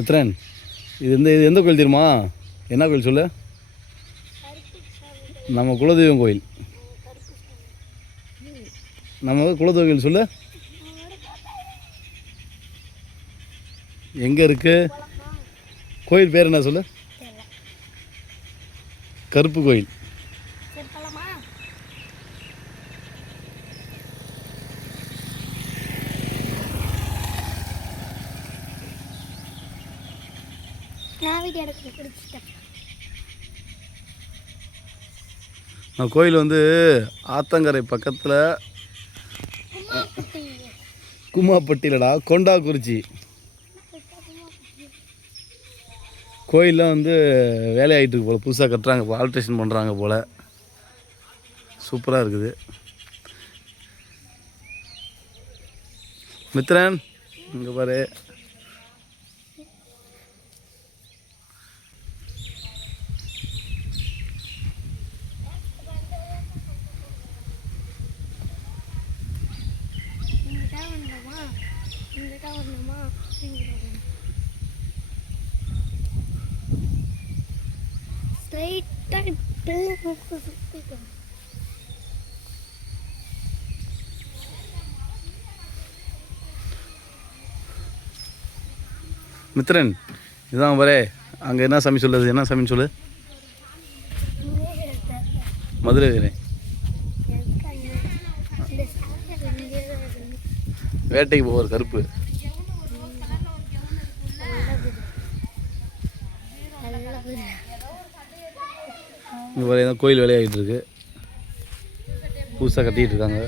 மித்ரன், இது எந்த கோயில் தெரியுமா? என்ன கோயில் சொல்லு? நம்ம குலதெய்வம் கோயில். நம்ம குலதெய்வம் கோயில் சொல்லு. எங்கே இருக்கு கோயில்? பேர் என்ன சொல்லு? கருப்பு கோயில். கோயில் வந்து ஆத்தங்கரை பக்கத்தில், கும்மாப்பட்டியிலடா, கொண்டாக்குறிச்சி. கோயிலெலாம் வந்து வேலையாகிட்டு இருக்கு போல், புதுசாக கட்டுறாங்க போல், ஆல்ட்ரேஷன் பண்ணுறாங்க போல். சூப்பராக இருக்குது. மித்ரன், இங்கே பாரு. மித்ரன், இதுதான் பாரு. அங்கே என்ன சாமி சொல்லுது? என்ன சாமின்னு சொல்லு. மதுரை வீரன். வேட்டைக்கு போவார் கருப்பு. இங்கே பாரு, கோயில் வேலையாகிட்டு இருக்கு. புதுசாக கட்டிகிட்டு இருக்காங்க.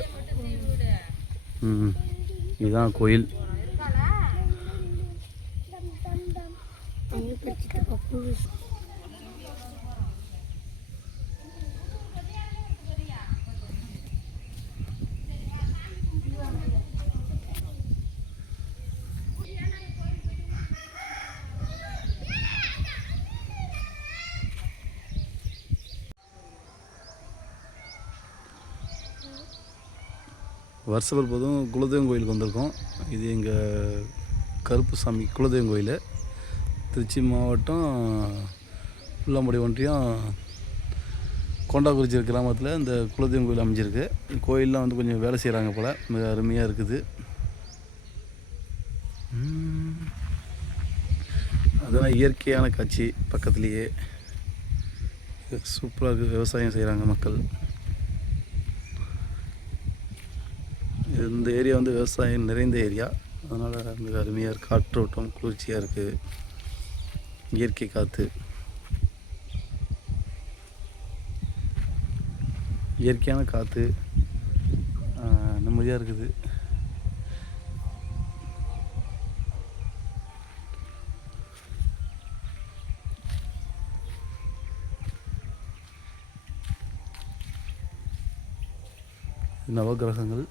இதுதான் கோயில். வருஷம் போதும் குலதெய்வம் கோயிலுக்கு வந்திருக்கோம். இது எங்கள் கருப்புசாமி குலதெய்வம் கோயில். திருச்சி மாவட்டம் புல்லாம்படி ஒன்றியம் கொண்டாக்குறிச்சி கிராமத்தில் இந்த குலதெய்வம் கோயில் அமைஞ்சிருக்கு. கோயிலெலாம் வந்து கொஞ்சம் வேலை செய்கிறாங்க போல். மிக அருமையாக இருக்குது. அதெல்லாம் இயற்கையான காட்சி. பக்கத்துலேயே சூப்பராக இருக்குது. விவசாயம் செய்கிறாங்க மக்கள். இந்த ஏரியா வந்து விவசாயம் நிறைந்த ஏரியா. அதனால் மிக அருமையாக இருக்குது. காற்றோட்டம் குளிர்ச்சியாக இருக்குது. இயற்கை காற்று, இயற்கையான காற்று நிம்மதியாக இருக்குது. நவகிரகங்கள்.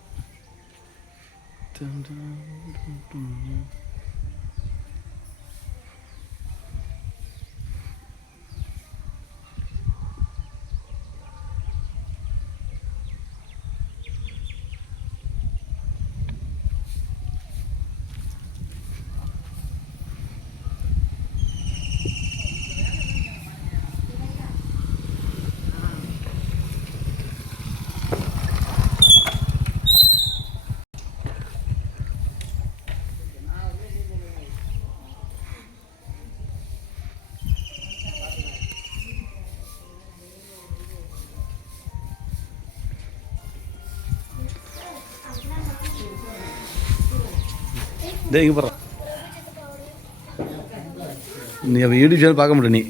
டேய், இங்கே போடுற. நீ அப்போ யூடியூப் சேனல் பார்க்க மாட்டே நீ.